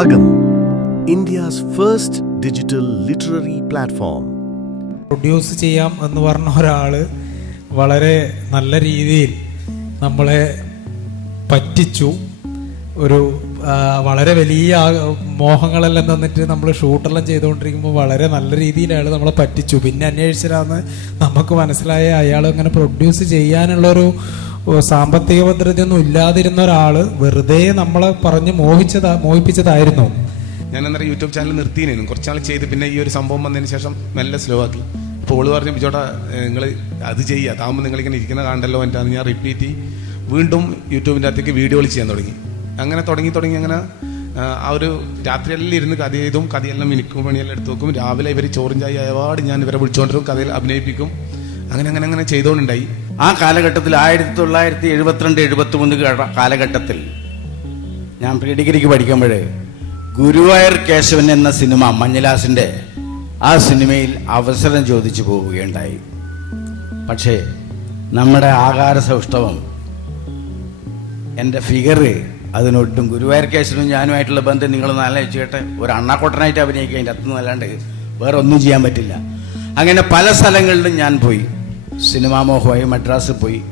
Agam, India's first digital literary platform produce ചെയ്യാം എന്ന് പറഞ്ഞ ഒരാൾ വളരെ നല്ല രീതിയിൽ നമ്മളെ പറ്റിച്ചു. ഒരു വളരെ വലിയ മോഹങ്ങളെല്ലാം തന്നിട്ട് നമ്മൾ ഷൂട്ടെല്ലാം ചെയ്തുകൊണ്ടിരിക്കുമ്പോൾ വളരെ നല്ല അയാൾ നമ്മളെ പറ്റിച്ചു. പിന്നെ അന്വേഷിച്ചിട്ടാന്ന് നമുക്ക് മനസ്സിലായ അയാൾ അങ്ങനെ പ്രൊഡ്യൂസ് ചെയ്യാനുള്ളൊരു സാമ്പത്തിക ഭദ്രതയൊന്നും ഇല്ലാതിരുന്ന ഒരാൾ വെറുതെ നമ്മളെ പറഞ്ഞ് മോഹിച്ചതാ മോഹിപ്പിച്ചതായിരുന്നു. ഞാൻ അന്നേരം യൂട്യൂബ് ചാനൽ നിർത്തിയിരുന്നു കുറച്ചാൾ ചെയ്ത് പിന്നെ ഈ ഒരു സംഭവം വന്നതിന് ശേഷം നല്ല സ്ലോ ആക്കി. അപ്പോൾ ഓൾ പറഞ്ഞു ബിജോട്ടാ നിങ്ങൾ അത് ചെയ്യുക അതാകുമ്പോൾ നിങ്ങളിങ്ങനെ ഇരിക്കുന്ന കാണണ്ടല്ലോ എന്റെ അത്. ഞാൻ റിപ്പീറ്റ് വീണ്ടും യൂട്യൂബിന്റെ അകത്തേക്ക് വീഡിയോകൾ ചെയ്യാൻ തുടങ്ങി. അങ്ങനെ തുടങ്ങി തുടങ്ങി അങ്ങനെ ആ, ആ ഒരു രാത്രിയെല്ലാം ഇരുന്ന് കഥ ചെയ്തും കഥയെല്ലാം മിനിക്കും പണിയെല്ലാം എടുത്ത് വെക്കും. രാവിലെ ഇവർ ചോറും ചായ ഒരുപാട് ഞാൻ ഇവരെ വിളിച്ചുകൊണ്ടിരും കഥയിൽ അഭിനയിപ്പിക്കും. അങ്ങനെ അങ്ങനെ അങ്ങനെ ചെയ്തുകൊണ്ടുണ്ടായി ആ കാലഘട്ടത്തിൽ ആയിരത്തി തൊള്ളായിരത്തി എഴുപത്തിരണ്ട് എഴുപത്തി മൂന്ന് കാലഘട്ടത്തിൽ ഞാൻ പ്രീ ഡിഗ്രിക്ക് പഠിക്കുമ്പോൾ ഗുരുവായർ കേശവൻ എന്ന സിനിമ മഞ്ഞലാസിന്റെ ആ സിനിമയിൽ അവസരം ചോദിച്ചു പോവുകയുണ്ടായി. പക്ഷേ നമ്മുടെ ആകാര സൗഷ്ടവം എന്റെ ഫിഗർ അതിനൊട്ടും ഗുരുവായൂർ കേശവനും ഞാനുമായിട്ടുള്ള ബന്ധം നിങ്ങളൊന്ന് ആലോചിച്ചേട്ടെ ഒരു അണ്ണാക്കൊട്ടനായിട്ട് അഭിനയിക്കുക അതിന്റെ അത്തുനിന്നല്ലാണ്ട് വേറെ ഒന്നും ചെയ്യാൻ പറ്റില്ല. അങ്ങനെ പല സ്ഥലങ്ങളിലും ഞാൻ പോയി. സിനിമാ മോഹമായി മദ്രാസിൽ പോയി.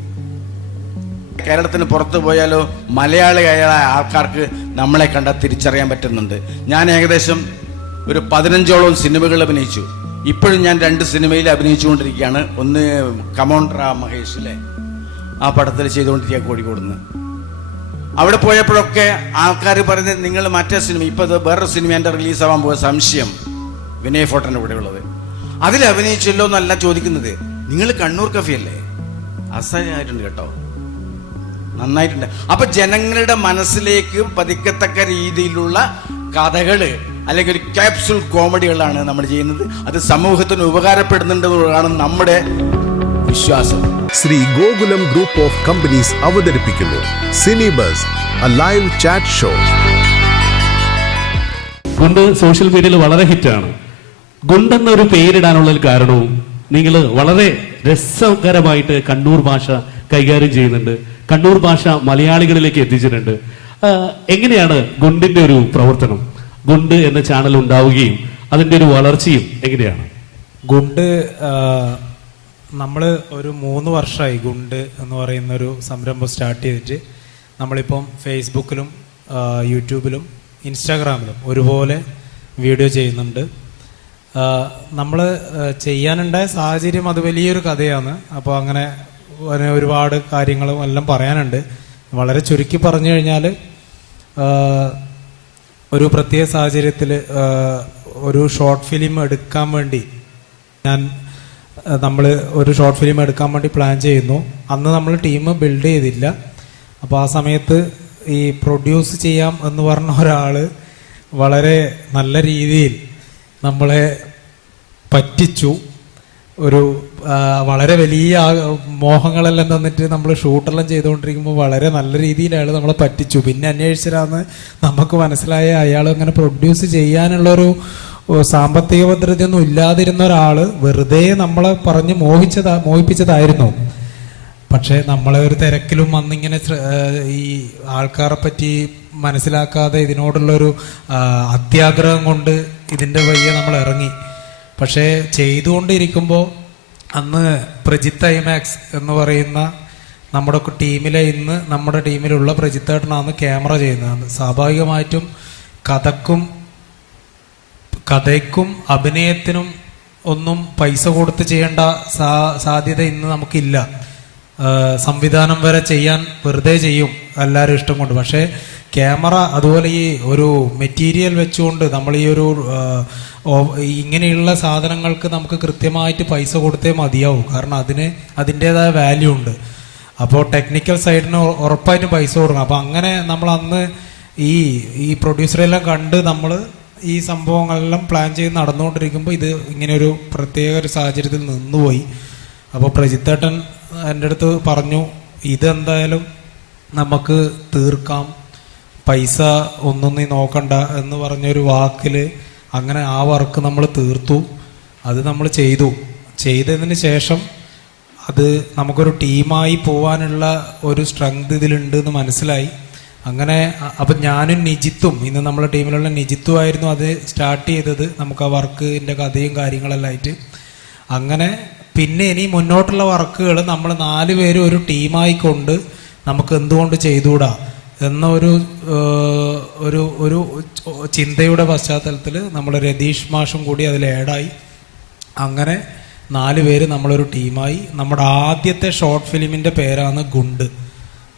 കേരളത്തിന് പുറത്തു പോയാലോ മലയാളിയായ ആൾക്കാർക്ക് നമ്മളെ കണ്ട തിരിച്ചറിയാൻ പറ്റുന്നുണ്ട്. ഞാൻ ഏകദേശം ഒരു പതിനഞ്ചോളം സിനിമകൾ അഭിനയിച്ചു. ഇപ്പോഴും ഞാൻ രണ്ട് സിനിമയിൽ അഭിനയിച്ചുകൊണ്ടിരിക്കുകയാണ്. ഒന്ന് കമോണ്ട്ര മഹേഷിലെ. ആ പടത്തിൽ ചെയ്തുകൊണ്ടിരിക്കുക കോഴിക്കോട് നിന്ന് അവിടെ പോയപ്പോഴൊക്കെ ആൾക്കാർ പറയുന്നത് നിങ്ങൾ മറ്റേ സിനിമ ഇപ്പൊ അത് വേറൊരു സിനിമ എന്റെ റിലീസാവാൻ പോയ സംശയം. വിനയ് ഫോട്ടന്റെ കൂടെ ഉള്ളത് അതിൽ അഭിനയിച്ചല്ലോ എന്നല്ല ചോദിക്കുന്നത്. നിങ്ങൾ കണ്ണൂർ കഫിയല്ലേ അസഹ്യമായിട്ടുണ്ട് കേട്ടോ. നന്നായിട്ടുണ്ട്. അപ്പൊ ജനങ്ങളുടെ മനസ്സിലേക്ക് പതിക്കത്തക്ക രീതിയിലുള്ള കഥകൾ അല്ലെങ്കിൽ ഒരു ക്യാപ്സുൾ കോമഡികളാണ് നമ്മൾ ചെയ്യുന്നത്. അത് സമൂഹത്തിന് ഉപകാരപ്പെടുന്നുണ്ടെന്നുള്ളതാണ് നമ്മുടെ വിശ്വാസം. Shri Gokulam group of companies അവതരിപ്പിക്കുന്നു. Cinebuzz a live chat show ഗുണ്ട് social മീഡിയയിൽ വളരെ ഹിറ്റാണ് ഗുണ്ടെന്നൊരു പേരിടാനുള്ള ഒരു കാരണവും നിങ്ങൾ വളരെ രസകരമായിട്ട് കണ്ണൂർ ഭാഷ കൈകാര്യം ചെയ്യുന്നുണ്ട്. കണ്ണൂർ ഭാഷ മലയാളികളിലേക്ക് എത്തിച്ചിട്ടുണ്ട്. എങ്ങനെയാണ് ഗുണ്ടിന്റെ ഒരു പ്രവർത്തനം? ഗുണ്ട് എന്ന ചാനൽ ഉണ്ടാവുകയും അതിന്റെ ഒരു വളർച്ചയും എങ്ങനെയാണ്? ഗുണ്ട് നമ്മൾ ഒരു മൂന്ന് വർഷമായി ഗുണ്ട് എന്ന് പറയുന്ന ഒരു സംരംഭം സ്റ്റാർട്ട് ചെയ്തിട്ട് നമ്മളിപ്പം ഫേസ്ബുക്കിലും യൂട്യൂബിലും ഇൻസ്റ്റാഗ്രാമിലും ഒരുപോലെ വീഡിയോ ചെയ്യുന്നുണ്ട്. നമ്മൾ ചെയ്യാനുണ്ടായ സാഹചര്യം അത് വലിയൊരു കഥയാണ്. അപ്പോൾ അങ്ങനെ ഒരുപാട് കാര്യങ്ങളും എല്ലാം പറയാനുണ്ട്. വളരെ ചുരുക്കി പറഞ്ഞു കഴിഞ്ഞാൽ ഒരു പ്രത്യേക സാഹചര്യത്തിൽ ഒരു ഷോർട്ട് ഫിലിം എടുക്കാൻ വേണ്ടി ഞാൻ നമ്മൾ ഒരു ഷോർട്ട് ഫിലിം എടുക്കാൻ വേണ്ടി പ്ലാൻ ചെയ്യുന്നു. അന്ന് നമ്മൾ ടീം ബിൽഡ് ചെയ്തില്ല. അപ്പോൾ ആ സമയത്ത് ഈ പ്രൊഡ്യൂസ് ചെയ്യാം എന്ന് പറഞ്ഞ ഒരാൾ വളരെ നല്ല രീതിയിൽ നമ്മളെ പറ്റിച്ചു. ഒരു വളരെ വലിയ മോഹങ്ങളെല്ലാം തന്നിട്ട് നമ്മൾ ഷൂട്ടെല്ലാം ചെയ്തുകൊണ്ടിരിക്കുമ്പോൾ വളരെ നല്ല രീതിയിൽ അയാൾ നമ്മളെ പറ്റിച്ചു. പിന്നെ അന്വേഷിച്ചിട്ടാന്ന് നമുക്ക് മനസ്സിലായ അയാൾ അങ്ങനെ പ്രൊഡ്യൂസ് ചെയ്യാനുള്ളൊരു സാമ്പത്തിക ഭദ്രതയൊന്നും ഇല്ലാതിരുന്ന ഒരാൾ വെറുതെ നമ്മളെ പറഞ്ഞ് മോഹിച്ചതാ മോഹിപ്പിച്ചതായിരുന്നു. പക്ഷെ നമ്മളെ ഒരു തിരക്കിലും വന്നിങ്ങനെ ഈ ആൾക്കാരെ പറ്റി മനസ്സിലാക്കാതെ ഇതിനോടുള്ളൊരു അത്യാഗ്രഹം കൊണ്ട് ഇതിന്റെ വയ്യ നമ്മൾ ഇറങ്ങി. പക്ഷേ ചെയ്തുകൊണ്ടിരിക്കുമ്പോൾ അന്ന് പ്രജിത്ത് ഐമാക്സ് എന്ന് പറയുന്ന നമ്മുടെ ടീമിലെ ഇന്ന് നമ്മുടെ ടീമിലുള്ള പ്രജിത്തേട്ടനാണ് ക്യാമറ ചെയ്യുന്നത്. സ്വാഭാവികമായിട്ടും കഥക്കും കഥയ്ക്കും അഭിനയത്തിനും ഒന്നും പൈസ കൊടുത്ത് ചെയ്യേണ്ട സാ- സാധ്യത ഇന്ന് നമുക്കില്ല. സംവിധാനം വരെ ചെയ്യാൻ വെറുതെ ചെയ്യും എല്ലാവരും ഇഷ്ടം കൊണ്ട്. പക്ഷേ ക്യാമറ അതുപോലെ ഈ ഒരു മെറ്റീരിയൽ വെച്ചുകൊണ്ട് നമ്മൾ ഈ ഒരു ഇങ്ങനെയുള്ള സാധനങ്ങൾക്ക് നമുക്ക് കൃത്യമായിട്ട് പൈസ കൊടുത്തേ മതിയാവും. കാരണം അതിന് അതിന്റെതായ വാല്യൂ ഉണ്ട്. അപ്പോൾ ടെക്നിക്കൽ സൈഡിന് ഉറപ്പായിട്ടും പൈസ കൊടുക്കണം. അപ്പോൾ അങ്ങനെ നമ്മൾ അന്ന് ഈ ഈ പ്രൊഡ്യൂസറെല്ലാം കണ്ട് നമ്മൾ ഈ സംഭവങ്ങളെല്ലാം പ്ലാൻ ചെയ്ത് നടന്നുകൊണ്ടിരിക്കുമ്പോൾ ഇത് ഇങ്ങനെ ഒരു പ്രത്യേക ഒരു സാഹചര്യത്തിൽ നിന്നുപോയി. അപ്പോൾ പ്രജിത്തേട്ടൻ എന്റെ അടുത്ത് പറഞ്ഞു ഇതെന്തായാലും നമുക്ക് തീർക്കാം. പൈസ ഒന്നും നീ നോക്കണ്ട എന്ന് പറഞ്ഞൊരു വാക്കിൽ അങ്ങനെ ആ വർക്ക് നമ്മൾ തീർത്തു. അത് നമ്മൾ ചെയ്തു. ചെയ്തതിന് ശേഷം അത് നമുക്കൊരു ടീമായി പോവാനുള്ള ഒരു സ്ട്രെങ്ത് ഇതിലുണ്ട് എന്ന് മനസ്സിലായി. അങ്ങനെ അപ്പം ഞാനും നിജിത്തും ഇന്ന് നമ്മളെ ടീമിലുള്ള നിജിത്തുമായിരുന്നു അത് സ്റ്റാർട്ട് ചെയ്തത് നമുക്ക് ആ വർക്കിന്റെ കഥയും കാര്യങ്ങളെല്ലാം ആയിട്ട്. അങ്ങനെ പിന്നെ ഇനി മുന്നോട്ടുള്ള വർക്കുകൾ നമ്മൾ നാല് പേരും ഒരു ടീമായി കൊണ്ട് നമുക്ക് എന്തുകൊണ്ട് ചെയ്തുകൂടാ എന്നൊരു ഒരു ഒരു ഒരു ചിന്തയുടെ പശ്ചാത്തലത്തിൽ നമ്മൾ രതീഷ് മാഷും കൂടി അതിൽ ഏഡായി അങ്ങനെ നാല് പേര് നമ്മളൊരു ടീമായി. നമ്മുടെ ആദ്യത്തെ ഷോർട്ട് ഫിലിമിന്റെ പേരാണ് ഗുണ്ട്.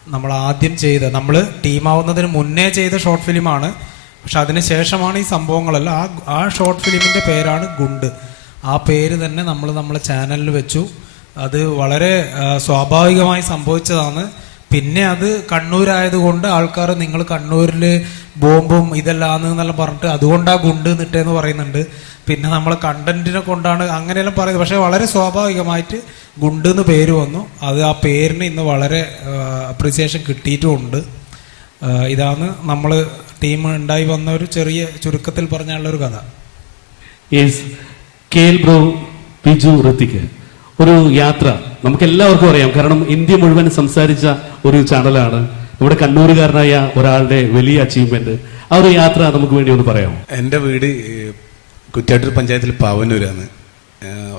നമ്മൾ ആദ്യം ചെയ്ത നമ്മൾ ടീമാവുന്നതിന് മുന്നേ ചെയ്ത ഷോർട്ട് ഫിലിമാണ്. പക്ഷെ അതിന് ശേഷമാണ് ഈ സംഭവങ്ങളെല്ലാം. ആ ആ ഷോർട്ട് ഫിലിമിന്റെ പേരാണ് ഗുണ്ട്. ആ പേര് തന്നെ നമ്മൾ നമ്മളെ ചാനലിൽ വെച്ചു. അത് വളരെ സ്വാഭാവികമായി സംഭവിച്ചതാണ്. പിന്നെ അത് കണ്ണൂരായതുകൊണ്ട് ആൾക്കാർ നിങ്ങൾ കണ്ണൂരിൽ ബോംബും ഇതെല്ലാം എന്നെല്ലാം പറഞ്ഞിട്ട് അതുകൊണ്ടാ ഗുണ്ട് നിട്ടേന്ന് പറയുന്നുണ്ട്. പിന്നെ നമ്മൾ കണ്ടന്റിനെ കൊണ്ടാണ് അങ്ങനെയെല്ലാം പറയുന്നത്. പക്ഷേ വളരെ സ്വാഭാവികമായിട്ട് ഗുണ്ട് എന്ന് പേര് വന്നു. അത് ആ പേരിന് ഇന്ന് വളരെ അപ്രിസിയേഷൻ കിട്ടിയിട്ടുമുണ്ട്. ഇതാണ് നമ്മൾ ടീം ഉണ്ടായി വന്ന ഒരു ചെറിയ ചുരുക്കത്തിൽ പറഞ്ഞുള്ള ഒരു കഥ K L bro Biju Hrithik ഒരു യാത്ര നമുക്ക് എല്ലാവർക്കും അറിയാം. കാരണം ഇന്ത്യ മുഴുവൻ സംസാരിച്ച ഒരു ചാനലാണ്. നമ്മുടെ കണ്ണൂരുകാരനായ ഒരാളുടെ വലിയ അച്ചീവ്മെന്റ് ആ ഒരു യാത്ര നമുക്ക് വേണ്ടി ഒന്ന് പറയാമോ? എന്റെ വീട് കുറ്റാട്ടൂർ പഞ്ചായത്തിൽ പാവന്നൂരാണ്.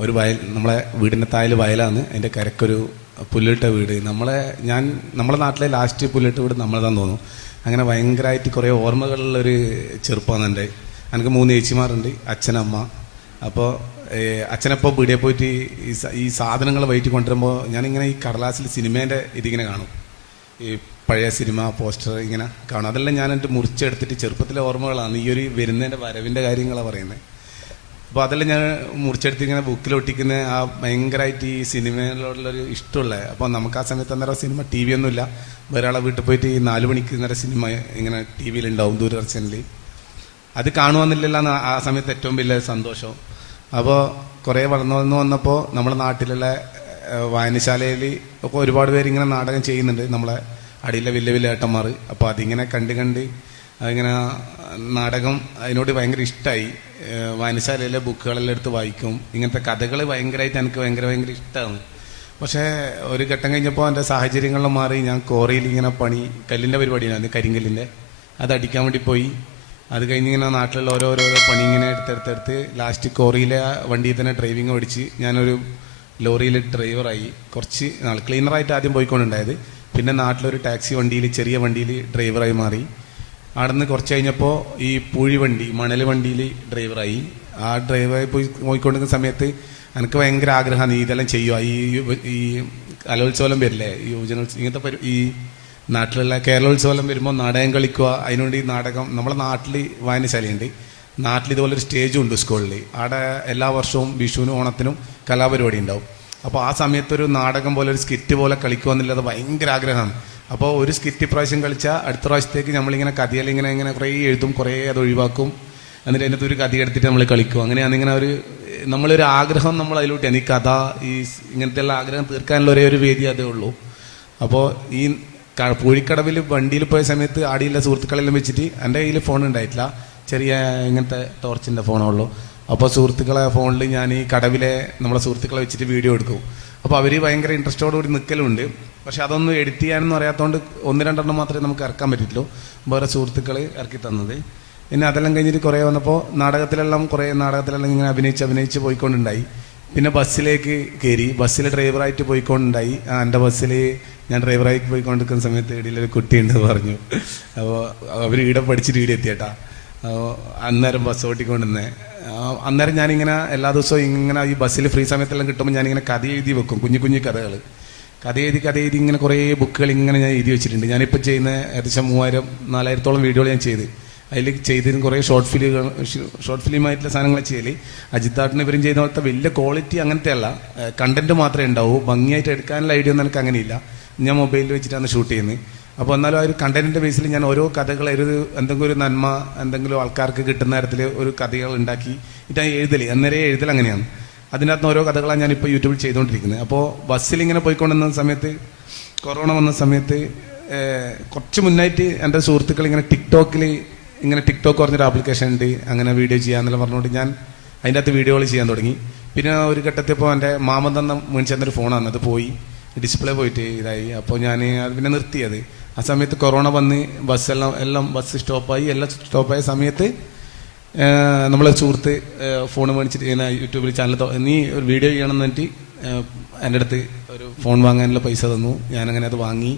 ഒരു വയൽ നമ്മളെ വീടിന്റെ താഴെ വയലാണ്. അതിന്റെ കരക്കൊരു പുല്ലിട്ട വീട്. നമ്മളെ ഞാൻ നമ്മളെ നാട്ടിലെ ലാസ്റ്റ് പുല്ലിട്ട വീട് നമ്മളതാന്ന് തോന്നുന്നു. അങ്ങനെ ഭയങ്കരമായിട്ട് കുറേ ഓർമ്മകളുള്ളൊരു ചെറുപ്പമാണ് എന്റെ. എനിക്ക് മൂന്ന് ചേച്ചിമാരുണ്ട് അച്ഛനമ്മ അപ്പോൾ അച്ഛനപ്പോൾ പീടിയെ പോയിട്ട് ഈ ഈ സാധനങ്ങൾ വൈറ്റ് കൊണ്ടുവരുമ്പോൾ ഞാനിങ്ങനെ ഈ കടലാസിൽ സിനിമേന്റെ ഇതിങ്ങനെ കാണും. ഈ പഴയ സിനിമ പോസ്റ്റർ ഇങ്ങനെ കാണും. അതെല്ലാം ഞാൻ എന്റെ മുറിച്ചെടുത്തിട്ട് ചെറുപ്പത്തിലെ ഓർമ്മകളാണ്. ഈ ഒരു വരുന്നതിന്റെ വരവിന്റെ കാര്യങ്ങളാണ് പറയുന്നത് അപ്പോൾ അതെല്ലാം ഞാൻ മുറിച്ചെടുത്ത് ഇങ്ങനെ ബുക്കിലൊട്ടിക്കുന്ന ആ ഭയങ്കരമായിട്ട് ഈ സിനിമയിലോടുള്ളൊരു ഇഷ്ടമുള്ള അപ്പോൾ നമുക്ക് ആ സമയത്ത് അന്നേരം സിനിമ ടി വി ഒന്നുമില്ല. വേറെ വീട്ടിൽ പോയിട്ട് ഈ നാല് മണിക്ക് നേരം സിനിമ ഇങ്ങനെ ടി വിയിലുണ്ടാവും ദൂരദർശനിൽ. അത് കാണുമെന്നില്ലല്ലോ ആ സമയത്ത് ഏറ്റവും വലിയ സന്തോഷം അപ്പോൾ കുറേ വളർന്നു വളർന്നു വന്നപ്പോൾ നമ്മുടെ നാട്ടിലുള്ള വായനശാലയിൽ ഒക്കെ ഒരുപാട് പേര് ഇങ്ങനെ നാടകം ചെയ്യുന്നുണ്ട്. നമ്മളെ അടിയിലെ വലിയ വലിയ ഏട്ടന്മാർ. അപ്പോൾ അതിങ്ങനെ കണ്ട് കണ്ട് അതിങ്ങനെ നാടകം അതിനോട് ഭയങ്കര ഇഷ്ടമായി വായനശാലയിലെ ബുക്കുകളെല്ലാം എടുത്ത് വായിക്കും. ഇങ്ങനത്തെ കഥകൾ ഭയങ്കരമായിട്ട് എനിക്ക് ഭയങ്കര ഭയങ്കര ഇഷ്ടമാണ് പക്ഷേ ഒരു ഘട്ടം കഴിഞ്ഞപ്പോൾ എന്റെ സാഹചര്യങ്ങളിൽ മാറി. ഞാൻ കോറിയിൽ ഇങ്ങനെ പണി കല്ലിന്റെ പരിപാടിയാണ് കരിങ്കല്ലിന്റെ. അത് അടിക്കാൻ വേണ്ടി പോയി. അത് കഴിഞ്ഞിങ്ങനെ നാട്ടിലുള്ള ഓരോരോ പണി ഇങ്ങനെ എടുത്തെടുത്തെടുത്ത് ലാസ്റ്റ് കോറിയിലെ വണ്ടിയിൽ തന്നെ ഡ്രൈവിംഗ് ഓടിച്ച് ഞാനൊരു ലോറിയിൽ ഡ്രൈവറായി കുറച്ച് നാൾ ക്ലീനറായിട്ട് ആദ്യം പോയിക്കൊണ്ടുണ്ടായത്. പിന്നെ നാട്ടിലൊരു ടാക്സി വണ്ടിയിൽ ചെറിയ വണ്ടിയിൽ ഡ്രൈവറായി മാറി. അവിടെ നിന്ന് കുറച്ച് കഴിഞ്ഞപ്പോൾ ഈ പൂഴി വണ്ടി മണൽ വണ്ടിയിൽ ഡ്രൈവറായി ആ ഡ്രൈവറായി പോയി പോയിക്കൊണ്ടിരിക്കുന്ന സമയത്ത് എനിക്ക് ഭയങ്കര ആഗ്രഹമാണ് ഇതെല്ലാം ചെയ്യുക. ഈ ഈ കലോത്സവം വരില്ലേ? യുവജനോത്സവം ഇങ്ങനത്തെ ഈ നാട്ടിലുള്ള കേരളോത്സവം വരുമ്പോൾ നാടകം കളിക്കുക അതിനുവേണ്ടി നാടകം നമ്മളെ നാട്ടിൽ വായനശാലയുണ്ട് നാട്ടിൽ ഇതുപോലെ ഒരു സ്റ്റേജും ഉണ്ട് സ്കൂളിൽ അവിടെ എല്ലാ വർഷവും വിഷുവിനും ഓണത്തിനും കലാപരിപാടി ഉണ്ടാവും. അപ്പോൾ ആ സമയത്തൊരു നാടകം പോലെ ഒരു സ്കിറ്റ് പോലെ കളിക്കുക എന്നുള്ളത് ഭയങ്കര ആഗ്രഹമാണ്. അപ്പോൾ ഒരു സ്കിറ്റ് പ്രാവശ്യം കളിച്ചാൽ അടുത്ത പ്രാവശ്യത്തേക്ക് നമ്മളിങ്ങനെ കഥയിൽ ഇങ്ങനെ കുറേ എഴുതും കുറേ അത് ഒഴിവാക്കും. എന്നിട്ട് അതിനകത്ത് ഒരു കഥ എടുത്തിട്ട് നമ്മൾ കളിക്കും. അങ്ങനെയാണ് ഇങ്ങനെ ഒരു നമ്മളൊരു ആഗ്രഹം നമ്മൾ അതിലോട്ട് എനിക്ക് കഥ ഈ ഇങ്ങനത്തെ ഉള്ള ആഗ്രഹം തീർക്കാനുള്ള ഒരേ ഒരു വേദി അതേ ഉള്ളൂ. അപ്പോൾ ഈ പൂഴിക്കടവിൽ വണ്ടിയിൽ പോയ സമയത്ത് ആടിയുള്ള സുഹൃത്തുക്കളെല്ലാം വെച്ചിട്ട് എന്റെ കയ്യിൽ ഫോൺ ഉണ്ടായിട്ടില്ല. ചെറിയ ഇങ്ങനത്തെ ടോർച്ചിന്റെ ഫോണുള്ളൂ അപ്പോൾ സുഹൃത്തുക്കളെ ഫോണിൽ ഞാൻ ഈ കടവിലെ നമ്മളെ സുഹൃത്തുക്കളെ വെച്ചിട്ട് വീഡിയോ എടുക്കും. അപ്പോൾ അവർ ഭയങ്കര ഇൻട്രസ്റ്റോടുകൂടി നിൽക്കലുണ്ട് പക്ഷെ അതൊന്നും എഡിറ്റ് ചെയ്യാനൊന്നും അറിയാത്തതുകൊണ്ട് ഒന്ന് രണ്ടെണ്ണം മാത്രമേ നമുക്ക് ഇറക്കാൻ പറ്റിയിട്ടുള്ളൂ വേറെ സുഹൃത്തുക്കൾ ഇറക്കി തന്നത്. പിന്നെ അതെല്ലാം കഴിഞ്ഞിട്ട് കുറേ വന്നപ്പോൾ നാടകത്തിലെല്ലാം കുറേ നാടകത്തിലെല്ലാം ഇങ്ങനെ അഭിനയിച്ച് അഭിനയിച്ച് പോയിക്കൊണ്ടുണ്ടായി. പിന്നെ ബസ്സിലേക്ക് കയറി ബസ്സിൽ ഡ്രൈവറായിട്ട് പോയിക്കൊണ്ടുണ്ടായി എന്റെ ബസ്സിൽ ഞാൻ ഡ്രൈവറായി പോയിക്കൊണ്ടിരിക്കുന്ന സമയത്ത് ഇടയിലൊരു കുട്ടിയുണ്ട് പറഞ്ഞു. അപ്പോൾ അവർ ഈടെ പഠിച്ചിട്ട് ഈടെ എത്തിയേട്ടാ. അന്നേരം ബസ് ഓട്ടിക്കൊണ്ടിരുന്നേ. അന്നേരം ഞാനിങ്ങനെ എല്ലാ ദിവസവും ഇങ്ങനെ ഈ ബസ്സിൽ ഫ്രീ സമയത്തെല്ലാം കിട്ടുമ്പോൾ ഞാനിങ്ങനെ കഥ എഴുതി വെക്കും. കുഞ്ഞു കുഞ്ഞു കഥകൾ കഥ എഴുതി കഥ എഴുതി ഇങ്ങനെ കുറേ ബുക്കുകൾ ഇങ്ങനെ ഞാൻ എഴുതി വെച്ചിട്ടുണ്ട്. ഞാനിപ്പോൾ ചെയ്യുന്ന ഏകദേശം മൂവായിരം നാലായിരത്തോളം വീഡിയോകൾ ഞാൻ ചെയ്ത്. അതിൽ ചെയ്തിരുന്ന കുറേ ഷോർട്ട് ഫിലിമുകൾ ഷോർട്ട് ഫിലിമായിട്ടുള്ള സാധനങ്ങൾ ചെയ്യൽ അജിത്താട്ടിന് ഇവരും ചെയ്ത പോലത്തെ വലിയ ക്വാളിറ്റി അങ്ങനത്തെ അല്ല. കണ്ടന്റ് മാത്രമേ ഉണ്ടാവൂ. ഭംഗിയായിട്ട് എടുക്കാനുള്ള ഐഡിയ ഒന്നും എനിക്ക് അങ്ങനെയില്ല. ഞാൻ മൊബൈലിൽ വെച്ചിട്ടാണ് ഷൂട്ട് ചെയ്യുന്നത്. അപ്പോൾ എന്നാലും ആ ഒരു കണ്ടന്റിന്റെ ബേസിൽ ഞാൻ ഓരോ കഥകൾ ഒരു എന്തെങ്കിലും ഒരു നന്മ എന്തെങ്കിലും ആൾക്കാർക്ക് കിട്ടുന്ന തരത്തിൽ ഒരു കഥകൾ ഉണ്ടാക്കി ഇട്ടാ എഴുതൽ അന്നേരം എഴുതൽ അങ്ങനെയാണ്. അതിനകത്ത് ഓരോ കഥകളാണ് ഞാൻ ഞാനിപ്പോൾ യൂട്യൂബിൽ ചെയ്തുകൊണ്ടിരിക്കുന്നത്. അപ്പോൾ ബസ്സിൽ ഇങ്ങനെ പോയിക്കൊണ്ടിരുന്ന സമയത്ത് കൊറോണ വന്ന സമയത്ത് കുറച്ച് മുന്നായിട്ട് എന്റെ സുഹൃത്തുക്കൾ ഇങ്ങനെ ടിക്ടോക്കിൽ ഇങ്ങനെ ടിക്ടോക്ക് പറഞ്ഞൊരു ആപ്ലിക്കേഷൻ ഉണ്ട് അങ്ങനെ വീഡിയോ ചെയ്യാന്നെല്ലാം പറഞ്ഞുകൊണ്ട് ഞാൻ അതിന്റെ അകത്ത് വീഡിയോകൾ ചെയ്യാൻ തുടങ്ങി. പിന്നെ ഒരു ഘട്ടത്തിൽ ഘട്ടത്തിപ്പോൾ എന്റെ മാമൻ തന്ന മേടിച്ചു തന്നൊരു ഫോണാണ് അത് പോയി. ഡിസ്പ്ലേ പോയിട്ട് ഇതായി. അപ്പോൾ ഞാൻ അത് പിന്നെ നിർത്തിയത്. ആ സമയത്ത് കൊറോണ വന്ന് ബസ്സെല്ലാം എല്ലാം ബസ് സ്റ്റോപ്പായി എല്ലാം സ്റ്റോപ്പായ സമയത്ത് നമ്മൾ സുഹൃത്ത് ഫോൺ മേടിച്ചിട്ട് ഇങ്ങനെ യൂട്യൂബിൽ ചാനൽ നീ ഒരു വീഡിയോ ചെയ്യണം എന്നിട്ട് എന്റെ അടുത്ത് ഒരു ഫോൺ വാങ്ങാനുള്ള പൈസ തന്നു. ഞാനങ്ങനെ അത് വാങ്ങി.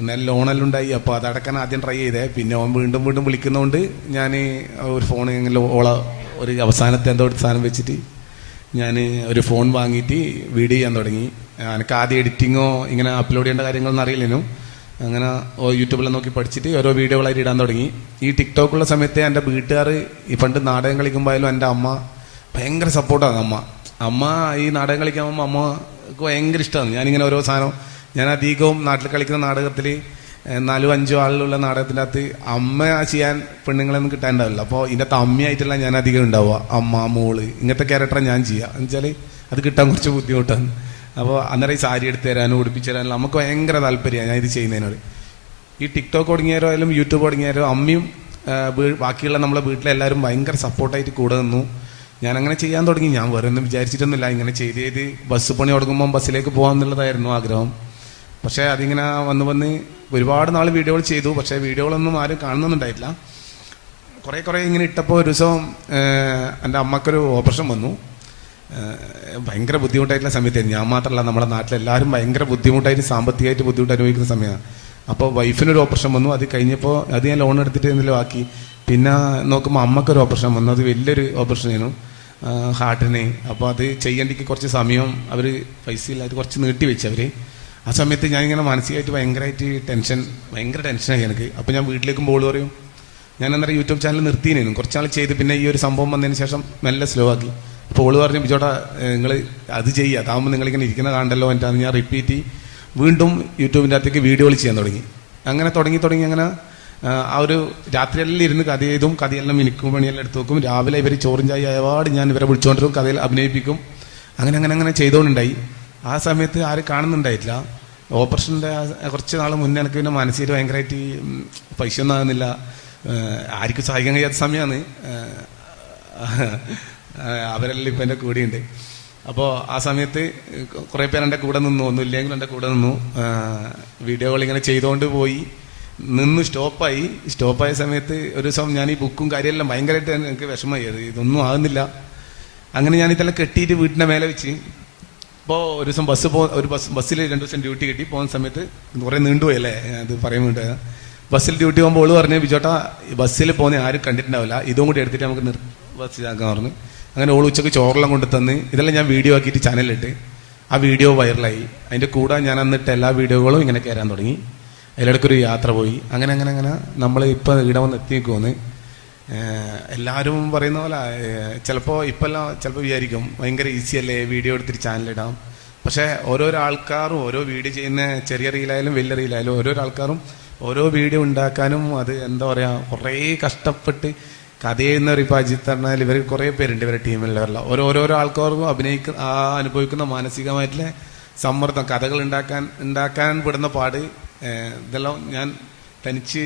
എന്നാലും ലോണെല്ലാം ഉണ്ടായി. അപ്പോൾ അതടക്കാൻ ആദ്യം ട്രൈ ചെയ്തേ. പിന്നെ ഓൻ വീണ്ടും വീണ്ടും വിളിക്കുന്നതുകൊണ്ട് ഞാൻ ഒരു ഫോൺ ഇങ്ങനെ ഓള ഒരു അവസാനത്തെ എന്തോ സാധനം വെച്ചിട്ട് ഞാൻ ഒരു ഫോൺ വാങ്ങിയിട്ട് വീഡിയോ ചെയ്യാൻ തുടങ്ങി. എനിക്ക് ആദ്യം എഡിറ്റിങ്ങോ ഇങ്ങനെ അപ്ലോഡ് ചെയ്യേണ്ട കാര്യങ്ങളൊന്നും അറിയില്ലേനു. അങ്ങനെ യൂട്യൂബിലെ നോക്കി പഠിച്ചിട്ട് ഓരോ വീഡിയോകളായിട്ട് ഇടാൻ തുടങ്ങി. ഈ ടിക്ടോക്കുള്ള സമയത്ത് എന്റെ വീട്ടുകാർ ഈ പണ്ട് നാടകം കളിക്കുമ്പോഴായാലും എന്റെ അമ്മ ഭയങ്കര സപ്പോർട്ടാണ് അമ്മ. അമ്മ ഈ നാടകം കളിക്കാൻ പോകുമ്പോൾ അമ്മയ്ക്ക് ഭയങ്കര ഇഷ്ടമാണ് ഞാനിങ്ങനെ ഓരോ സാധനം ഞാൻ അധികവും നാട്ടിൽ കളിക്കുന്ന നാടകത്തിൽ നാലും അഞ്ചോ ആളുള്ള നാടകത്തിന്റെ അകത്ത് അമ്മ ചെയ്യാൻ പെണ്ണുങ്ങളൊന്നും കിട്ടാനുണ്ടാവില്ല. അപ്പോൾ ഇതിന്റെ അകത്ത് അമ്മയായിട്ടുള്ള ഞാൻ അധികം ഉണ്ടാവുക. അമ്മ മോൾ ഇങ്ങനത്തെ ക്യാരക്ടറാണ് ഞാൻ ചെയ്യുക. എന്ന് വെച്ചാൽ അത് കിട്ടാൻ കുറച്ച് ബുദ്ധിമുട്ടാണ്. അപ്പോൾ അന്നേരം ഈ സാരി എടുത്ത് തരാനും ഉടുപ്പിച്ച് തരാനും നമുക്ക് ഭയങ്കര താല്പര്യമാണ് ഞാൻ ഇത് ചെയ്യുന്നതിനോട്. ഈ ടിക്ടോക്ക് തുടങ്ങിയാരോ ആയാലും യൂട്യൂബ് തുടങ്ങിയാരോ അമ്മയും ബാക്കിയുള്ള നമ്മളെ വീട്ടിലെല്ലാവരും ഭയങ്കര സപ്പോർട്ടായിട്ട് കൂടെ നിന്നു. ഞാൻ അങ്ങനെ ചെയ്യാൻ തുടങ്ങി. ഞാൻ വേറെ ഒന്നും വിചാരിച്ചിട്ടൊന്നുമില്ല. ഇങ്ങനെ ചെയ്ത് ചെയ്ത് ബസ് പണി തുടങ്ങുമ്പോൾ ബസ്സിലേക്ക് പോകാമെന്നുള്ളതായിരുന്നു ആഗ്രഹം. പക്ഷേ അതിങ്ങനെ വന്ന് വന്ന് ഒരുപാട് നാൾ വീഡിയോകൾ ചെയ്തു. പക്ഷേ വീഡിയോകളൊന്നും ആരും കാണുന്നുണ്ടായിട്ടില്ല കുറേ കുറേ ഇങ്ങനെ ഇട്ടപ്പോൾ ഒരു ദിവസം എന്റെ അമ്മക്കൊരു ഓപ്പറേഷൻ വന്നു. ഭയങ്കര ബുദ്ധിമുട്ടായിട്ടുള്ള സമയത്തായിരുന്നു. ഞാൻ മാത്രമല്ല നമ്മുടെ നാട്ടിലെല്ലാവരും ഭയങ്കര ബുദ്ധിമുട്ടായിട്ട് സാമ്പത്തികമായിട്ട് ബുദ്ധിമുട്ട് അനുഭവിക്കുന്ന സമയമാണ്. അപ്പോൾ വൈഫിനൊരു ഓപ്പറേഷൻ വന്നു. അത് കഴിഞ്ഞപ്പോൾ അത് ഞാൻ ലോൺ എടുത്തിട്ട് എന്തെങ്കിലും ആക്കി. പിന്നെ നോക്കുമ്പോൾ അമ്മക്കൊരു ഓപ്പറേഷൻ വന്നു. അത് വലിയൊരു ഓപ്പറേഷൻ ആയിരുന്നു. ഹാർട്ടിന്. അപ്പോൾ അത് ചെയ്യേണ്ടിക്ക് കുറച്ച് സമയം അവർ പൈസ ഇല്ലാതെ കുറച്ച് നീട്ടി വെച്ച് അവർ ആ സമയത്ത് ഞാനിങ്ങനെ മാനസികമായിട്ട് ഭയങ്കരമായിട്ട് ടെൻഷൻ ഭയങ്കര ടെൻഷനായി എനിക്ക്. അപ്പോൾ ഞാൻ വീട്ടിലേക്കും ബോൾ പറയും. ഞാൻ അന്നേരം യൂട്യൂബ് ചാനൽ നിർത്തിയിരുന്നു നാൾ ചെയ്ത് പിന്നെ ഈ ഒരു സംഭവം വന്നതിന് ശേഷം മെല്ലെ സ്ലോ ആക്കി. അപ്പോൾ ഓൾ പറഞ്ഞു ബിജോട്ടാ നിങ്ങൾ അത് ചെയ്യുക അതാകുമ്പോൾ നിങ്ങളിങ്ങനെ ഇരിക്കുന്ന കാണണ്ടല്ലോ എന്നിട്ടാണ് ഞാൻ റിപ്പീറ്റ് വീണ്ടും യൂട്യൂബിന്റെ അകത്തേക്ക് വീഡിയോകൾ ചെയ്യാൻ തുടങ്ങി. അങ്ങനെ തുടങ്ങി തുടങ്ങി അങ്ങനെ ആ, ഒരു രാത്രിയെല്ലാം ഇരുന്ന് കഥ ചെയ്തും കഥയെല്ലാം മിനിക്കും പണിയെല്ലാം എടുത്ത് വെക്കും. രാവിലെ ഇവർ ചോറും ചായ അയവാട് ഞാൻ ഇവരെ വിളിച്ചുകൊണ്ടിരും കഥയിൽ അഭിനയിപ്പിക്കും. അങ്ങനെ അങ്ങനെ അങ്ങനെ ചെയ്തുകൊണ്ടുണ്ടായി ആ സമയത്ത് ആരും കാണുന്നുണ്ടായിട്ടില്ല. ഓപ്പറേഷന്റെ കുറച്ച് നാൾ മുന്നേ എനിക്ക് പിന്നെ മനസ്സിൽ ഭയങ്കരമായിട്ട് പൈസ ഒന്നും ആകുന്നില്ല ആർക്കും സഹായിക്കാൻ കഴിയാത്ത സമയമാണ് അവരെല്ലാം ഇപ്പം എന്റെ കൂടെയുണ്ട്. അപ്പോൾ ആ സമയത്ത് കുറേ പേര് എന്റെ കൂടെ നിന്നു. ഒന്നുമില്ലെങ്കിലും എന്റെ കൂടെ നിന്നു. വീഡിയോകൾ ഇങ്ങനെ ചെയ്തുകൊണ്ട് പോയി. നിന്ന് സ്റ്റോപ്പായി. സ്റ്റോപ്പായ സമയത്ത് ഒരു ദിവസം ഞാൻ ഈ ബുക്കും കാര്യമെല്ലാം ഭയങ്കരമായിട്ട് എനിക്ക് വിഷമമായി. അത് ഇതൊന്നും ആകുന്നില്ല അങ്ങനെ ഞാൻ ഇതെല്ലാം കെട്ടിയിട്ട് വീട്ടിന്റെ മേലെ വെച്ച് ഇപ്പോൾ ഒരു ദിവസം ബസ് പോ ഒരു ബസ് ബസ്സിൽ രണ്ട് ദിവസം ഡ്യൂട്ടി കിട്ടി. പോകുന്ന സമയത്ത് കുറേ നീണ്ടുപോയല്ലേ? അത് പറയാൻ വേണ്ടി. ബസ്സിൽ ഡ്യൂട്ടി പോകുമ്പോൾ ഓൾ പറഞ്ഞു ബിജോട്ടാ ബസ്സിൽ പോകുന്ന ആരും കണ്ടിട്ടുണ്ടാവില്ല. ഇതും കൂടി എടുത്തിട്ട് നമുക്ക് നിർ ബസ് ഇതാക്കാൻ പറഞ്ഞു. അങ്ങനെ ഓൾ ഉച്ചയ്ക്ക് ചോറെല്ലാം കൊണ്ട് തന്ന് ഇതെല്ലാം ഞാൻ വീഡിയോ ആക്കിയിട്ട് ചാനലിലിട്ട് ആ വീഡിയോ വൈറലായി. അതിന്റെ കൂടെ ഞാൻ അന്നിട്ട് എല്ലാ വീഡിയോകളും ഇങ്ങനെ കയറാൻ തുടങ്ങി. അതിലിടയ്ക്കൊരു യാത്ര പോയി. അങ്ങനെ അങ്ങനെ അങ്ങനെ നമ്മൾ ഇപ്പോൾ ഇവിടെ വന്ന് എല്ലാവരും പറയുന്ന പോലെ ചിലപ്പോൾ ഇപ്പെല്ലാം ചിലപ്പോൾ വിചാരിക്കും ഭയങ്കര ഈസി അല്ലേ വീഡിയോ എടുത്തിട്ട് ചാനലിടാം പക്ഷേ ഓരോരോ ആൾക്കാരും ഓരോ വീഡിയോ ചെയ്യുന്ന ചെറിയ റീലായാലും വലിയ റീലായാലും ഓരോരോ ആൾക്കാരും ഓരോ വീഡിയോ ഉണ്ടാക്കാനും അത് എന്താ പറയുക കുറേ കഷ്ടപ്പെട്ട് കഥ ചെയ്യുന്നവർ ഇപ്പോൾ അജിത്ത് പറഞ്ഞാൽ ഇവർ കുറേ പേരുണ്ട് ഇവരുടെ ടീമിലുള്ളവരെല്ലാം ഓരോരോരോ ആൾക്കാർക്കും അഭിനയിക്കുന്ന ആ അനുഭവിക്കുന്ന മാനസികമായിട്ടുള്ള സമ്മർദ്ദം കഥകൾ ഉണ്ടാക്കാൻ ഉണ്ടാക്കാൻ പെടുന്ന പാട് ഇതെല്ലാം ഞാൻ തനിച്ച്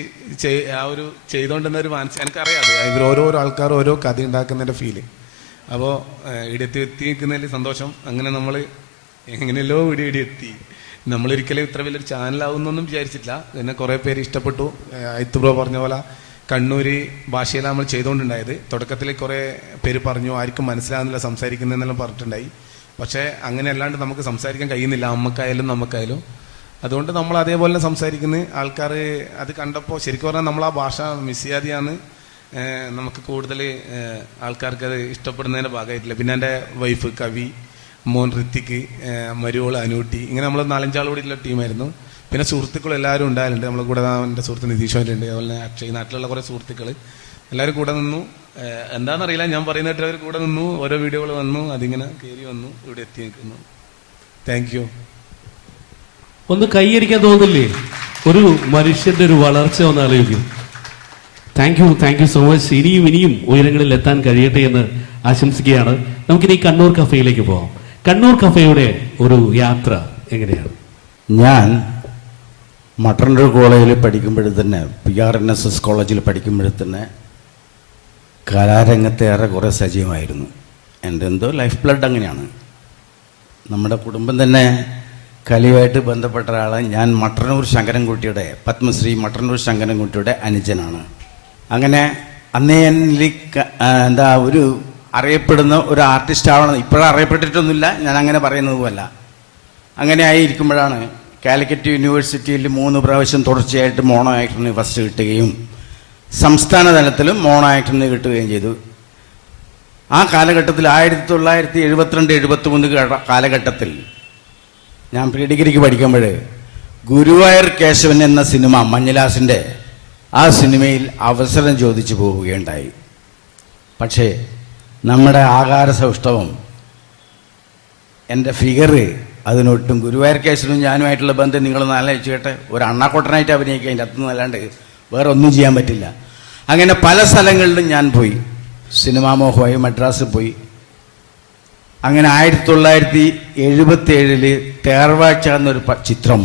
ആ ഒരു ചെയ്തുകൊണ്ടിരുന്ന ഒരു മാനസിക എനിക്കറിയാം ഇവർ ഓരോരോ ആൾക്കാർ ഓരോ കഥ ഉണ്ടാക്കുന്നതിന്റെ ഫീൽ അപ്പോൾ ഇടത്തി എത്തി നിൽക്കുന്നതിൽ സന്തോഷം. അങ്ങനെ നമ്മൾ എങ്ങനെയല്ലോ ഇവിടെ ഇവിടെ എത്തി. നമ്മളൊരിക്കലും ഇത്ര വലിയൊരു ചാനലാവുന്നൊന്നും വിചാരിച്ചിട്ടില്ല. പിന്നെ കുറേ പേര് ഇഷ്ടപ്പെട്ടു. അയത്ത് ബ്രോ പറഞ്ഞ പോലെ കണ്ണൂര് ഭാഷയിലാണ് നമ്മൾ ചെയ്തുകൊണ്ടുണ്ടായത് തുടക്കത്തിൽ കുറേ പേര് പറഞ്ഞു ആർക്കും മനസ്സിലാകുന്നില്ല സംസാരിക്കുന്നതെന്നെല്ലാം പറഞ്ഞിട്ടുണ്ടായി. പക്ഷേ അങ്ങനെ അല്ലാണ്ട് നമുക്ക് സംസാരിക്കാൻ കഴിയുന്നില്ല. അമ്മക്കായാലും നമുക്കായാലും. അതുകൊണ്ട് നമ്മൾ അതേപോലെ സംസാരിക്കുന്ന. ആൾക്കാർ അത് കണ്ടപ്പോൾ ശരിക്കും പറഞ്ഞാൽ നമ്മൾ ആ ഭാഷ മിസ് ചെയ്യാതെയാണ് നമുക്ക് കൂടുതൽ ആൾക്കാർക്ക് അത് ഇഷ്ടപ്പെടുന്നതിന്റെ ഭാഗമായിട്ടില്ല. പിന്നെ എന്റെ വൈഫ് കവി മോൻ ഋത്തിക്ക് മരുവോൾ അനൂട്ടി ഇങ്ങനെ നമ്മൾ നാലഞ്ചാൾ കൂടി ഉള്ള ടീമായിരുന്നു പിന്നെ സുഹൃത്തുക്കൾ എല്ലാവരും ഉണ്ടായാലുണ്ട്. നമ്മളെ കൂടെ എന്റെ സുഹൃത്ത് ഉണ്ട് അതുപോലെ അക്ഷയ് നാട്ടിലുള്ള കുറേ സുഹൃത്തുക്കൾ എല്ലാവരും കൂടെ നിന്നു. എന്താണെന്നറിയില്ല ഞാൻ പറയുന്ന അവർ കൂടെ നിന്നു. ഓരോ വീഡിയോകൾ വന്നു അതിങ്ങനെ കയറി വന്നു. ഇവിടെ എത്തി നിൽക്കുന്നു. താങ്ക് യു ഒന്ന് കൈയടിക്കാൻ തോന്നില്ലേ ഒരു മനുഷ്യന്റെ ഒരു വളർച്ച ഒന്ന് ആലോചിക്കും. Thank you thank you so much ഇനിയും ഇനിയും ഉയരങ്ങളിൽ എത്താൻ കഴിയട്ടെ എന്ന് ആശംസിക്കുകയാണ്. നമുക്കിനി കണ്ണൂർ കഫേയിലേക്ക് പോവാം. കണ്ണൂർ കഫേയുടെ ഒരു യാത്ര എങ്ങനെയാണ്? ഞാൻ മട്ടന്നൂർ കോളേജിൽ പഠിക്കുമ്പോഴേ തന്നെ P R N S S കോളേജിൽ പഠിക്കുമ്പോഴേ തന്നെ കലാരംഗത്ത് ഏറെ കുറേ സജീവമായിരുന്നു. എന്റെ എന്തോ ലൈഫ് ബ്ലഡ് അങ്ങനെയാണ്. നമ്മുടെ കുടുംബം തന്നെ കലിയുമായിട്ട് ബന്ധപ്പെട്ട ഒരാളെ ഞാൻ മട്ടന്നൂർ ശങ്കരൻകുട്ടിയുടെ പത്മശ്രീ മട്ടന്നൂർ ശങ്കരൻകുട്ടിയുടെ അനുജനാണ്. അങ്ങനെ അന്നേ എന്താ ഒരു അറിയപ്പെടുന്ന ഒരു ആർട്ടിസ്റ്റ് ആവണം. ഇപ്പോഴും അറിയപ്പെട്ടിട്ടൊന്നുമില്ല. ഞാൻ അങ്ങനെ പറയുന്നതുമല്ല അങ്ങനെ ആയിരിക്കുമ്പോഴാണ് കാലിക്കറ്റ് യൂണിവേഴ്സിറ്റിയിൽ മൂന്ന് പ്രാവശ്യം തുടർച്ചയായിട്ട് മോണോ ആക്ടറിന് ഫസ്റ്റ് കിട്ടുകയും സംസ്ഥാന തലത്തിലും മോണോ ആക്ടറിന് കിട്ടുകയും ചെയ്തു. ആ കാലഘട്ടത്തിൽ ആയിരത്തി തൊള്ളായിരത്തി എഴുപത്തിരണ്ട് എഴുപത്തി മൂന്ന് കാലഘട്ടത്തിൽ ഞാൻ പ്രീ ഡിഗ്രിക്ക് പഠിക്കുമ്പോൾ ഗുരുവായർ കേശവൻ എന്ന സിനിമ മഞ്ഞലാസിന്റെ ആ സിനിമയിൽ അവസരം ചോദിച്ചു പോവുകയുണ്ടായി. പക്ഷേ നമ്മുടെ ആകാര സൗഷ്ഠവം എന്റെ ഫിഗർ അതിനൊട്ടും ഗുരുവായൂർ കേശവനും ഞാനുമായിട്ടുള്ള ബന്ധം നിങ്ങളൊന്ന് ആലോചിച്ച് കേട്ടെ. ഒരു അണ്ണാക്കൊട്ടനായിട്ട് അഭിനയിക്കുക അതിന്റെ അകത്തുനിന്ന് അല്ലാണ്ട് വേറെ ഒന്നും ചെയ്യാൻ പറ്റില്ല. അങ്ങനെ പല സ്ഥലങ്ങളിലും ഞാൻ പോയി. സിനിമാ മോഹമായി മദ്രാസിൽ പോയി. അങ്ങനെ ആയിരത്തി തൊള്ളായിരത്തി എഴുപത്തി ഏഴിൽ തേർവാഴ്ച എന്നൊരു ചിത്രം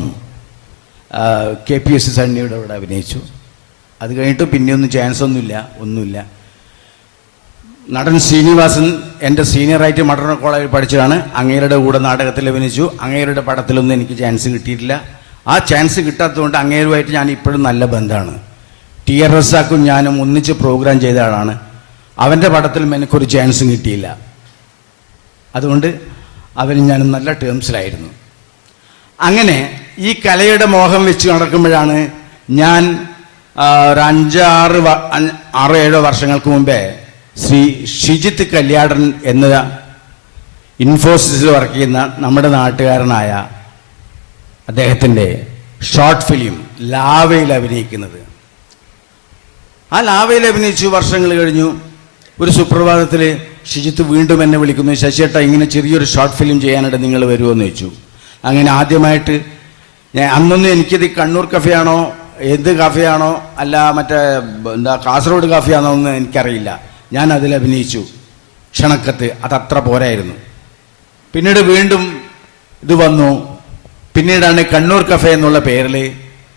കെ പി എസ് സണ്ണിയുടെ അവിടെ അഭിനയിച്ചു. അത് കഴിഞ്ഞിട്ട് പിന്നെ ഒന്നും ചാൻസ് ഒന്നുമില്ല ഒന്നുമില്ല. നടൻ ശ്രീനിവാസൻ എന്റെ സീനിയറായിട്ട് മട്ടന്നൂർ കോളേജിൽ പഠിച്ചതാണ്. അങ്ങേരുടെ കൂടെ നാടകത്തിൽ അഭിനയിച്ചു. അങ്ങേരുടെ പടത്തിലൊന്നും എനിക്ക് ചാൻസ് കിട്ടിയിട്ടില്ല. ആ ചാൻസ് കിട്ടാത്തതുകൊണ്ട് അങ്ങേരുമായിട്ട് ഞാൻ ഇപ്പോഴും നല്ല ബന്ധമാണ്. ടി ആർ എസ് ആക്കും ഞാനും ഒന്നിച്ച് പ്രോഗ്രാം ചെയ്ത ആളാണ്. അവന്റെ പടത്തിലും എനിക്കൊരു ചാൻസും കിട്ടിയില്ല. അതുകൊണ്ട് അവന് ഞാൻ നല്ല ടേംസിലായിരുന്നു അങ്ങനെ ഈ കലയുടെ മോഹം വെച്ച് നടക്കുമ്പോഴാണ് ഞാൻ ഒരു അഞ്ചാറ് ആറോ ഏഴോ വർഷങ്ങൾക്ക് മുമ്പേ ശ്രീ ഷിജിത്ത് കല്യാടൻ എന്ന ഇൻഫോസിസിൽ വർക്ക് ചെയ്യുന്ന നമ്മുടെ നാട്ടുകാരനായ അദ്ദേഹത്തിന്റെ ഷോർട്ട് ഫിലിം ലാവയിൽ അഭിനയിക്കുന്നത്. ആ ലാവയിൽ അഭിനയിച്ചു വർഷങ്ങൾ കഴിഞ്ഞു. ഒരു സുപ്രഭാതത്തിൽ ഷിജിത്ത് വീണ്ടും എന്നെ വിളിക്കുന്നു. ശശിയേട്ട ഇങ്ങനെ ചെറിയൊരു ഷോർട്ട് ഫിലിം ചെയ്യാനായിട്ട് നിങ്ങൾ വരുമോ എന്ന് ചോദിച്ചു. അങ്ങനെ ആദ്യമായിട്ട് ഞാൻ അന്നൊന്നും എനിക്കിത് കണ്ണൂർ കഫയാണോ എന്ത് കഫയാണോ അല്ല മറ്റേ എന്താ കാസർഗോഡ് കഫയാണോ എന്ന് എനിക്കറിയില്ല. ഞാൻ അതിൽ അഭിനയിച്ചു. ക്ഷണക്കത്ത് അതത്ര പോരായിരുന്നു. പിന്നീട് വീണ്ടും ഇത് വന്നു. പിന്നീടാണ് കണ്ണൂർ കഫ എന്നുള്ള പേരിൽ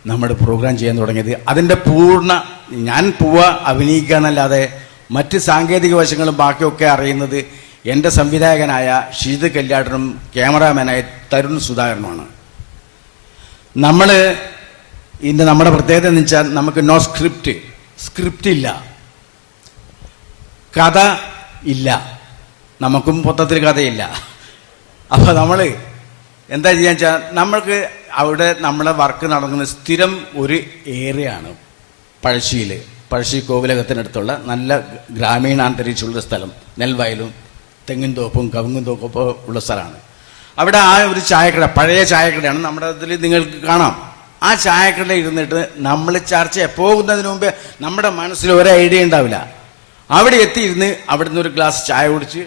നമ്മുടെ പ്രോഗ്രാം ചെയ്യാൻ തുടങ്ങിയത്. അതിന്റെ പൂർണ ഞാൻ പോവുക അഭിനയിക്കുക എന്നല്ലാതെ മറ്റ് സാങ്കേതിക വശങ്ങളും ബാക്കിയൊക്കെ അറിയുന്നത് എന്റെ സംവിധായകനായ ഷീത് കല്യാടനും ക്യാമറാമാനായ തരുൺ സുധാകരനുമാണ്. നമ്മൾ ഇന്ന് നമ്മുടെ പ്രത്യേകത എന്ന് വെച്ചാൽ നമുക്ക് നോ സ്ക്രിപ്റ്റ് സ്ക്രിപ്റ്റ് ഇല്ല. കഥ ഇല്ല. നമുക്കും മൊത്തത്തിൽ കഥയില്ല. അപ്പോൾ നമ്മൾ എന്താ ചെയ്യാന്ന് വെച്ചാൽ നമ്മൾക്ക് അവിടെ നമ്മളെ വർക്ക് നടക്കുന്ന സ്ഥിരം ഒരു ഏരിയ ആണ് പഴശ്ശിയിൽ പഴശ്ശി കോവിലകത്തിനടുത്തുള്ള നല്ല ഗ്രാമീണ അന്തരീക്ഷമുള്ള സ്ഥലം. നെൽവയലും തെങ്ങിൻ തോപ്പും കവുങ്ങും തോപ്പും ഒക്കെ ഉള്ള സ്ഥലമാണ്. അവിടെ ആ ഒരു ചായക്കട പഴയ ചായക്കടയാണ് നമ്മുടെ അതിൽ നിങ്ങൾക്ക് കാണാം. ആ ചായക്കട ഇരുന്നിട്ട് നമ്മൾ ചർച്ച പോകുന്നതിന് മുമ്പേ നമ്മുടെ മനസ്സിൽ ഒരു ഐഡിയ ഉണ്ടാവില്ല. അവിടെ എത്തിയിരുന്ന് അവിടുന്ന് ഒരു ഗ്ലാസ് ചായ കുടിച്ച്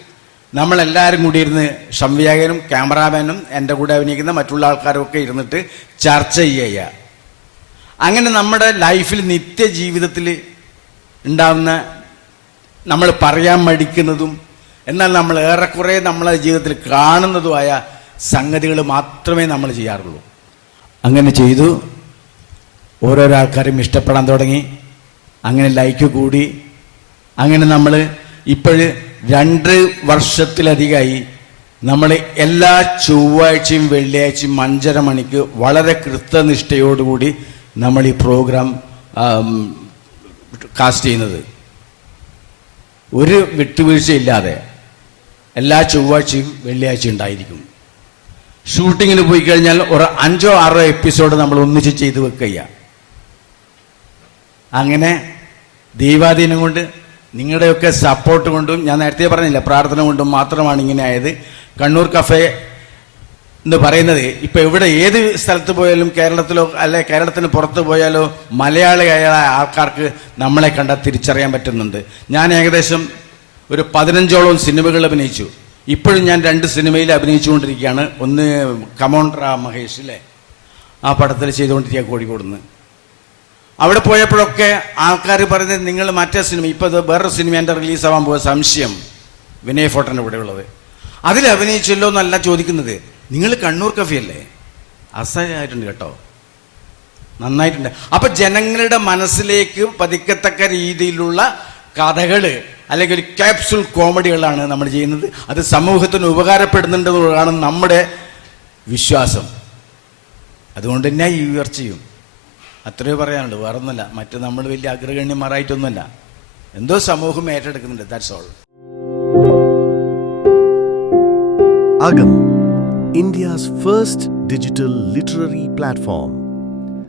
നമ്മളെല്ലാവരും കൂടി ഇരുന്ന് സംവിധായകനും ക്യാമറാമാനും എന്റെ കൂടെ അഭിനയിക്കുന്ന മറ്റുള്ള ആൾക്കാരും ഒക്കെ ഇരുന്നിട്ട് ചർച്ച ചെയ്യുക. അങ്ങനെ നമ്മുടെ ലൈഫിൽ നിത്യജീവിതത്തിൽ ഉണ്ടാവുന്ന നമ്മൾ പറയാൻ മടിക്കുന്നതും എന്നാൽ നമ്മൾ ഏറെക്കുറെ നമ്മളെ ജീവിതത്തിൽ കാണുന്നതുമായ സംഗതികൾ മാത്രമേ നമ്മൾ ചെയ്യാറുള്ളൂ. അങ്ങനെ ചെയ്തു. ഓരോരോ ആൾക്കാരും ഇഷ്ടപ്പെടാൻ തുടങ്ങി. അങ്ങനെ ലൈക്ക് കൂടി. അങ്ങനെ നമ്മൾ ഇപ്പോഴ് രണ്ട് വർഷത്തിലധികമായി നമ്മൾ എല്ലാ ചൊവ്വാഴ്ചയും വെള്ളിയാഴ്ചയും അഞ്ചര മണിക്ക് വളരെ കൃത്യനിഷ്ഠയോടുകൂടി നമ്മൾ ഈ പ്രോഗ്രാം കാസ്റ്റ് ചെയ്യുന്നത്. ഒരു വിട്ടുവീഴ്ചയില്ലാതെ എല്ലാ ചൊവ്വാഴ്ചയും വെള്ളിയാഴ്ചയും ഉണ്ടായിരിക്കും. ഷൂട്ടിങ്ങിന് പോയി കഴിഞ്ഞാൽ ഒരു അഞ്ചോ ആറോ എപ്പിസോഡ് നമ്മൾ ഒന്നിച്ച് ചെയ്ത് വെക്കുക അങ്ങനെ ദൈവാധീനം കൊണ്ട് നിങ്ങളുടെയൊക്കെ സപ്പോർട്ട് കൊണ്ടും ഞാൻ നേരത്തെ പറഞ്ഞില്ല പ്രാർത്ഥന കൊണ്ടും മാത്രമാണ് ഇങ്ങനെ ആയത്. കണ്ണൂർ കഫേ എന്ന് പറയുന്നത് ഇപ്പൊ എവിടെ ഏത് സ്ഥലത്ത് പോയാലും കേരളത്തിലോ അല്ലെ കേരളത്തിന് പുറത്ത് പോയാലോ മലയാളിയായ ആൾക്കാർക്ക് നമ്മളെ കണ്ട തിരിച്ചറിയാൻ പറ്റുന്നുണ്ട്. ഞാൻ ഏകദേശം ഒരു പതിനഞ്ചോളം സിനിമകൾ അഭിനയിച്ചു. ഇപ്പോഴും ഞാൻ രണ്ട് സിനിമയിൽ അഭിനയിച്ചുകൊണ്ടിരിക്കുകയാണ്. ഒന്ന് കമോണ്ട്ര മഹേഷ് അല്ലേ ആ പടത്തിൽ ചെയ്തുകൊണ്ടിരിക്കുക കോഴിക്കോട് നിന്ന് അവിടെ പോയപ്പോഴൊക്കെ ആൾക്കാർ പറയുന്നത് നിങ്ങൾ മറ്റേ സിനിമ ഇപ്പോൾ അത് വേറൊരു സിനിമ എന്റെ റിലീസാവാൻ പോയ സംശയം വിനയ് ഫോട്ടന്റെ കൂടെ ഉള്ളത് അതിൽ അഭിനയിച്ചല്ലോ എന്നല്ല ചോദിക്കുന്നത്. നിങ്ങൾ കണ്ണൂർ കഫിയല്ലേ അസഹ്യമായിട്ടുണ്ട് കേട്ടോ. നന്നായിട്ടുണ്ട്. അപ്പൊ ജനങ്ങളുടെ മനസ്സിലേക്ക് പതിക്കത്തക്ക രീതിയിലുള്ള കഥകൾ അല്ലെങ്കിൽ ക്യാപ്സുൾ കോമഡികളാണ് നമ്മൾ ചെയ്യുന്നത്. അത് സമൂഹത്തിന് ഉപകാരപ്പെടുന്നുണ്ടെന്നുള്ളതാണ് നമ്മുടെ വിശ്വാസം. അതുകൊണ്ട് തന്നെ ഈ ഉയർച്ചയും. അത്രയോ പറയാനുണ്ട് വേറെ ഒന്നുമല്ല മറ്റ് നമ്മൾ വലിയ അഗ്രഗണ്യന്മാരായിട്ടൊന്നുമല്ല എന്തോ സമൂഹം ഏറ്റെടുക്കുന്നുണ്ട്. That's all Agam, India's first digital literary platform.